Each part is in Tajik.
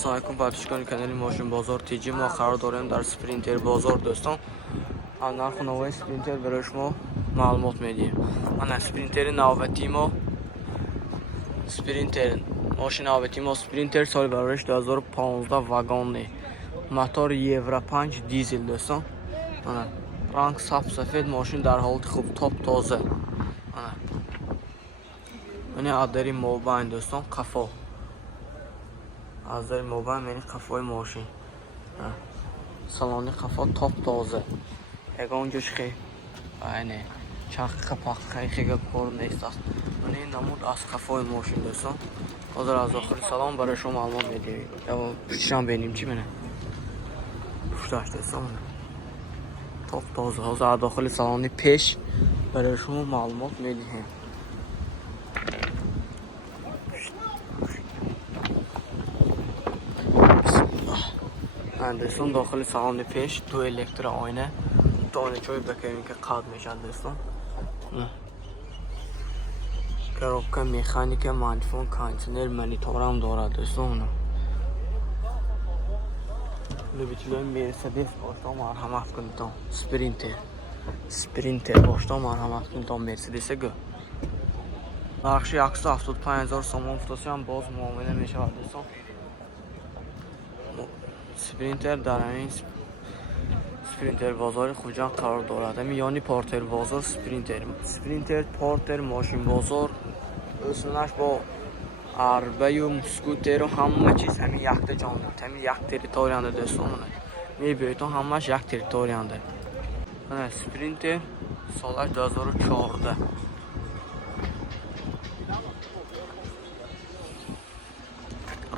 Assalamualaikum подписчикони канали Мошин Бозор ТЖ. мо қарор дорем дар Спринтер бозор дӯстон. аз нарху навои Спринтер барои шумо маълумот медиҳем. Ана Спринтери навбатии мо мошини навбатии мо Спринтер соли бароиш 2015 вагонный. Мотор Евро 5 дизел дӯстон. Ана ранг сабз сафед, мошин дар ҳолати хуб, топ тоза. Ана ини аддари мобайн дӯстон, қафо. از در موبایل یعنی قفای ماشین سالن قفا تاپ تازه یگان جوش خیلی اینه چرخ قپاق خیلی کار نیست است من این نمود از قفای ماشین دوستان حاضر از داخل سالن برای شما معلومات میدیم یا پشتشان بینیم چی منه پشتش دوستان تاپ تازه حاضر از داخل سالن پیش برای شما معلومات میدیم دوستان داخل سالن پیش دو الکتر آینه دانشجوی بکنیم که قد میشن دوستان коробка механика мантифон кондиционер монитор هم دارد دوستان любителям مرسدس باشتا مرحمت کنید спринтер باشتا مرحمت کنید مرسدس گو نقشی 175,000 سوم فتوسیان باز معامله میشود دوستان спринтер дар ин спринтер бозори хуҷанд қарор дорад. Яъни портер бозор спринтер портер мошин бозор усунаш бо арбаю скутеру ҳама чиз ҳамин якта ҷон ҳамин як территорияда дӯстон мебиёитон ҳамаш як территорияда. Спринтер солаш 2014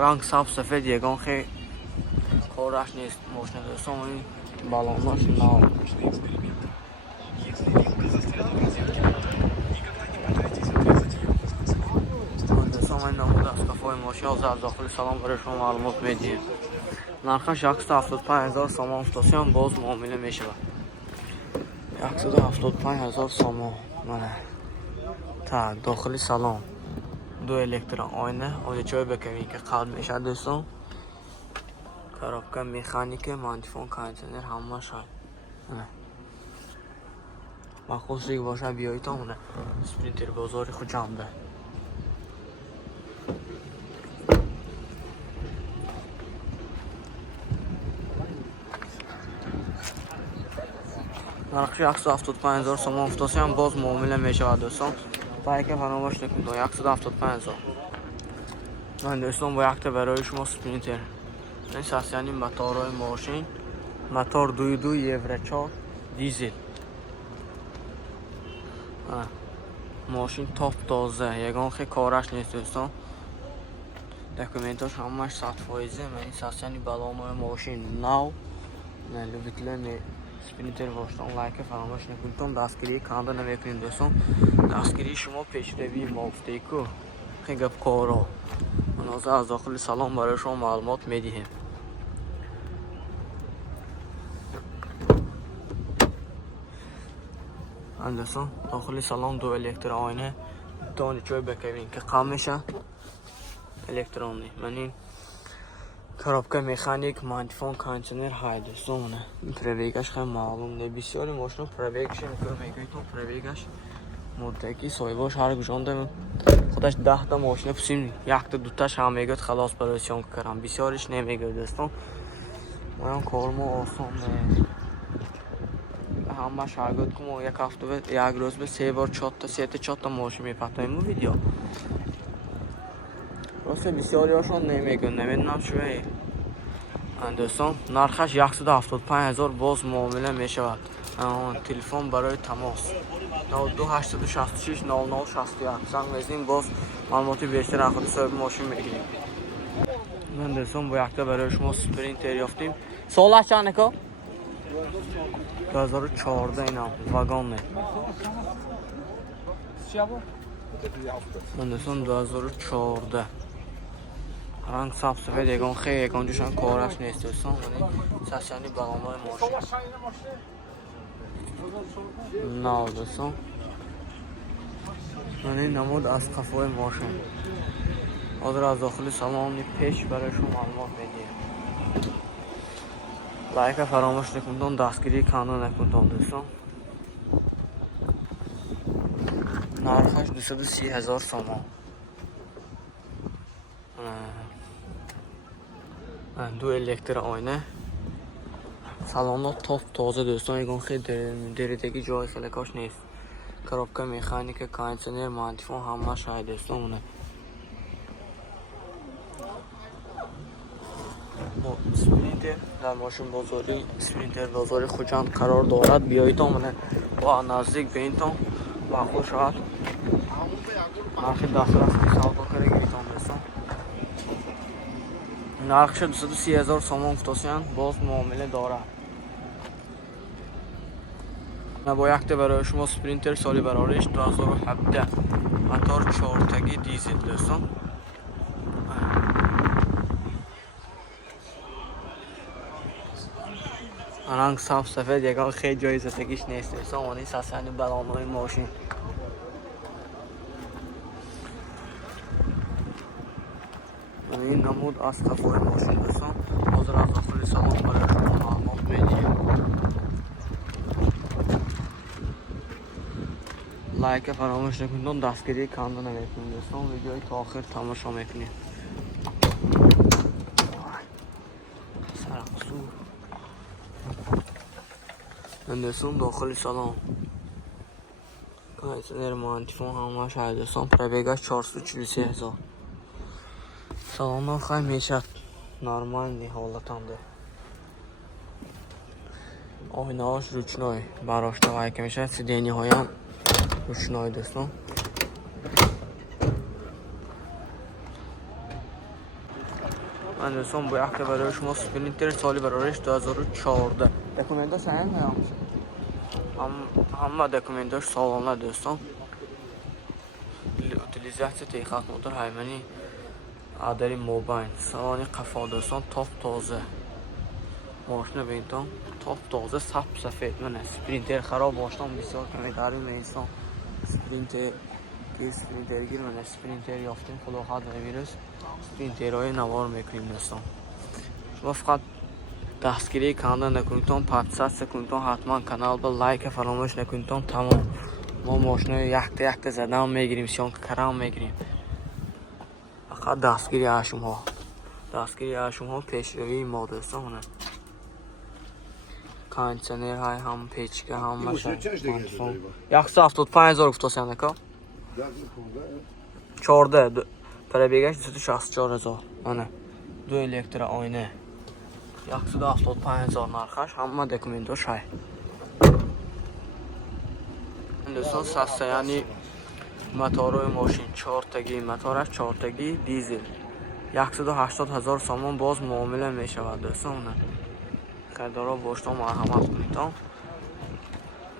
ранг сабз сафед ягон хе کارش نیست ماشین دوستان این بالاناش ناو دوستان این نمود از کفای ماشین از داخل سلام برای شما معلومات میدیم نرخش 175,000 سوم فتوسیان باز معامله میشود 175,000 سوم так داخل سلام دو الکتر آینه اون چای بکنیم که قد میشه دوستان коробка механика мантифон кондиционер ҳама шай махусик боша биёитон уна спринтер бозори хуҷанда нархи 175,000 сомон فتوسیان باز معامله میشود دوستان لایک فراموش نکنید 175,000 من دوستان با یک تا برای شما спринтер این ساسیانی موتورهای ماشین موتور 22 یورو 4 دیزل ماشین تاپ تازه یگان خیلی کارش نیست دوستان دکومنتاش همش 100% من این ساسیانی بالانهای ماشین نو любителям спринтер باشتن لایک فراموش نکنید دستگیری کانادا نمیکنید دوستان دستگیری شما پیشروی مافته کو خیلی گپ کارا من از داخل سلام برای شما معلومات میدیم دوستان داخل سالن دو الکتر آینه دانشجوی بکنیم که قم میشه الکترونی من این коробка механик мантифон кондиционер های دوستان پرویگش خیلی معلوم نه بسیاری ماشین پرویگش میگویتون پرویگش مدتی سایباش هر گوشانده خودش 10 تا ماشین پسیم یک تا دو تاش هم میگوید خلاص برای سیان کردم بسیارش نمیگوید دوستان ما این کار ما آسان همه شاگرد که ما یک هفته یک روز به 3 بار 4 تا ماشین میپتاییم ویدیو راست بسیاری هاشون نمیگن نمیدونم چوه دوستان نرخش 175,000 باز معامله میشود تلفن برای تماس 92 866 00 61 زنگ بزنید باز معلومات بیشتر از خود صاحب ماشین میگیریم من دوستان با یک تا برای شما спринтер یافتیم سالش چنده که 2014 اینا واگن من دوستان 2014 رنگ سبز سفید یگان خیلی یگان جوشن کارش نیست دوستان ساسیانی بالانهای ماشین نه دوستان من این نمود از قفای ماشین حاضر از داخل سالن پیش برایشون معلومات میدیم. لایک فراموش نکنید، دستگیری کانون نکنید دوستان. نرخش 230,000 تومان. دو الکتر آینه. سالن توپ تازه دوستان، یکون خیلی دریدگی جای خیلی کاش نیست. коробка механика, кондиционер, мантифон ҳама шаҳид достон муна. спринтер дар мошин бозори, спринтер бозори Хуҷанд қарор дорад. биёитон муна ба наздик беинтон ба хушад нархи дастрасӣ савдокара гиритон достон. нархша 230,000 сомон гуфтосиянд, боз муомила дорад. با یک برای شما سپرینتر سالی برایش 2017 موتور 4 تگی دیزل دوستان. رنگ صاف سفید، یکان خیلی جای زدگیش نیست دوستان. وانی ساسانی بلانوی ماشین این نمود از قفای ماشین دوستان. حاضر از داخل سامان برای شما معلومات میدیم. لایک فراموش نکنید، دستگیری کانون نمیکنید دوستان. ویدیوی تا آخر تماشا میکنید. دوستان داخل سالن کاندیشنر مانتیفون همه شاید دوستان. پربیگاش 443,000. سالن خیلی میشد نرمال حالتانده. آینه هاش روچنای براشته وای که میشه. سیدینی هایم روشنای دوستان. من دوستان با یک برای شما سپرینتر سالی برایش 2014 دکومنتاش همه دکومنتاش سالانه دوستان. utilizatsiya texnik motor haymani adari mobayn saloni qafo do'ston. top toza moshina beinton top toza sap safed. mana sprinter xarob boshdan bisyor kamidarim inson sprinter gir. mana sprinter yoftیم خدا خواهد ویروس sprinterهای نوار میکنیم دوستان. شما فقط دستگیری کانال نکنید، پادکست کنید، حتما کانال به لایک فراموش نکنید. تمام ما ماشین یک تا زدن میگیریم، سیان کرام میگیریم. فقط دستگیری ها پیشروی ما دوستان. کاندیشنر های هم پیچکه هم ماشین 175,000 گفتاسیان نکا 14 پربیگش 264,000. mana دو الکتر آینه 175,000 narxash. hamma dokumentosh hay دوستان. سسته یعنی موتور ماشین 4 تگی، موتورش 4 تگی دیزل 180,000 سامان باز معامله میشود دوستان. خریدارا باشتم مرحمت کنید.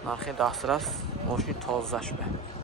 نرخ دسترس ماشین تازه شده.